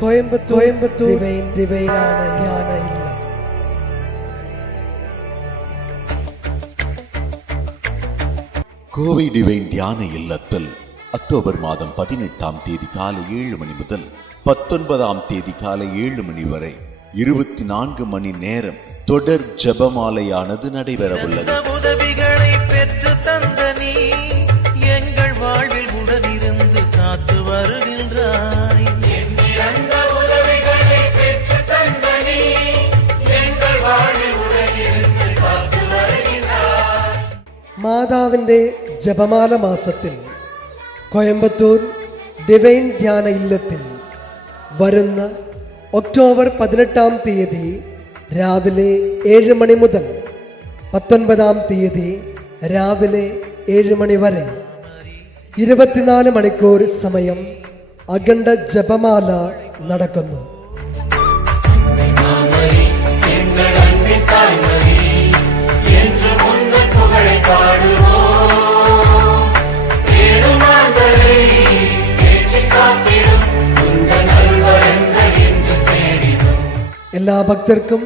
கோயம்புத்தூர் திவையான இல்லம். கோவை டிவைன் தியான இல்லத்தில் அக்டோபர் மாதம் 18ஆம் தேதி காலை 7 மணி முதல் 19ஆம் தேதி காலை 7 மணி வரை 24 மணி நேரம் தொடர் ஜெபமாலையானது நடைபெறவுள்ளது. உதவிகளை பெற்று தந்த நீ எங்கள் வாழ்வில் உடனிருந்து காத்து வருகின்றாய். உதவிகளை பெற்று தந்த நீ எங்கள் வாழ்வில் உடனிருந்து காத்து வருகின்றாய். മാതാവിന്റെ ജപമാല മാസത്തിൽ കോയമ്പത്തൂർ ഡിവൈൻ ധ്യാന ഇല്ലത്തിൽ വരുന്ന ഒക്ടോബർ 18ആം തീയതി രാവിലെ 7 മണി മുതൽ 19ആം തീയതി രാവിലെ 7 മണി വരെ 24 മണിക്കൂർ സമയം അഖണ്ഡ ജപമാല നടക്കുന്നു. എല്ലാ ഭക്തർക്കും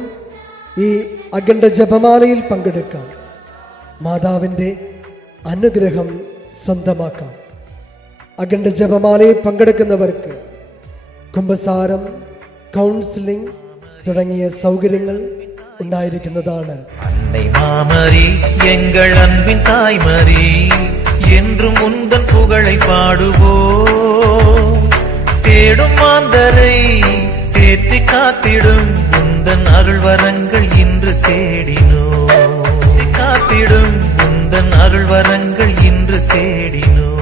ഈ അഖണ്ഡ ജപമാലയിൽ പങ്കെടുക്കാം. മാതാവിൻ്റെ അനുഗ്രഹം സ്വന്തമാക്കാം. അഖണ്ഡ ജപമാലയിൽ പങ്കെടുക്കുന്നവർക്ക് കുമ്പസാരം, കൗൺസിലിംഗ് തുടങ്ങിയ സൗകര്യങ്ങൾ ഉണ്ടായിരിക്കുന്നതാണ്. அன்னை மாமரி எங்கள் அன்பின் தாய்மரி என்றும் உந்தன் புகழை பாடுவோம். தேடும் மாந்தரை தேற்றி காத்திடும் உந்தன் அருள் வரங்கள் இன்று தேடினோம். காத்திடும் உந்தன் அருள் வரங்கள் இன்று தேடினோம்.